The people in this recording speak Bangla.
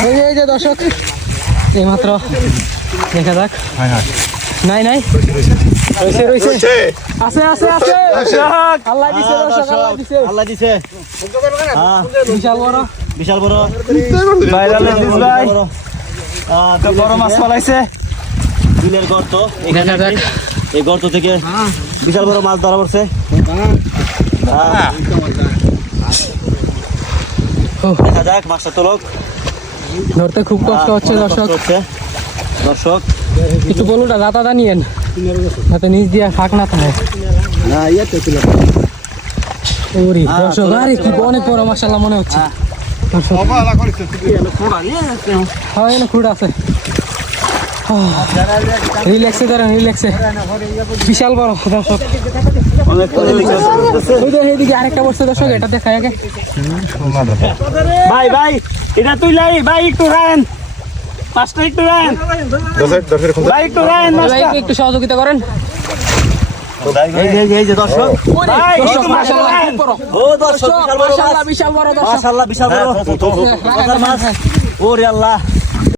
এই যে দর্শক এইমাত্র দেখা যাক। নাই নাই রয়েছে রয়েছে আছে আছে আছে আল্লাহ দিছে দর্শক আল্লাহ দিছে বিশাল বড় ভাইরাল দিস ভাই তো বড় মাছ পালাইছে বিলের গর্ত এখানে যাক এই গর্ত থেকে বিশাল বড় মাছ ধরা পড়ছে দেখা যাক মাছটা তোলক ধরতে খুব কষ্ট হচ্ছে দর্শক একটু বলুটা দাতা নিয়েন যাতে নিচ দিয়ে ফাঁক না থাকে দর্শক আরে কি অনেক বড় মাশাআল্লাহ মনে হচ্ছে খুঁড় আছে রিল্যাক্সে ধরেন রিল্যাক্সে বিশাল বড় দর্শক এইদিকে আরেকটা বসছে দর্শক এটা দেখায় আগে ভাই ভাই এটা তুই লাই ভাই একটু রান পাঁচটা একটু রান ভাই একটু রান একটু সহযোগিতা করেন এই যে দর্শক মাশাআল্লাহ ও দর্শক বিশাল বড় মাশাআল্লাহ বিশাল বড় মাছ ওরে আল্লাহ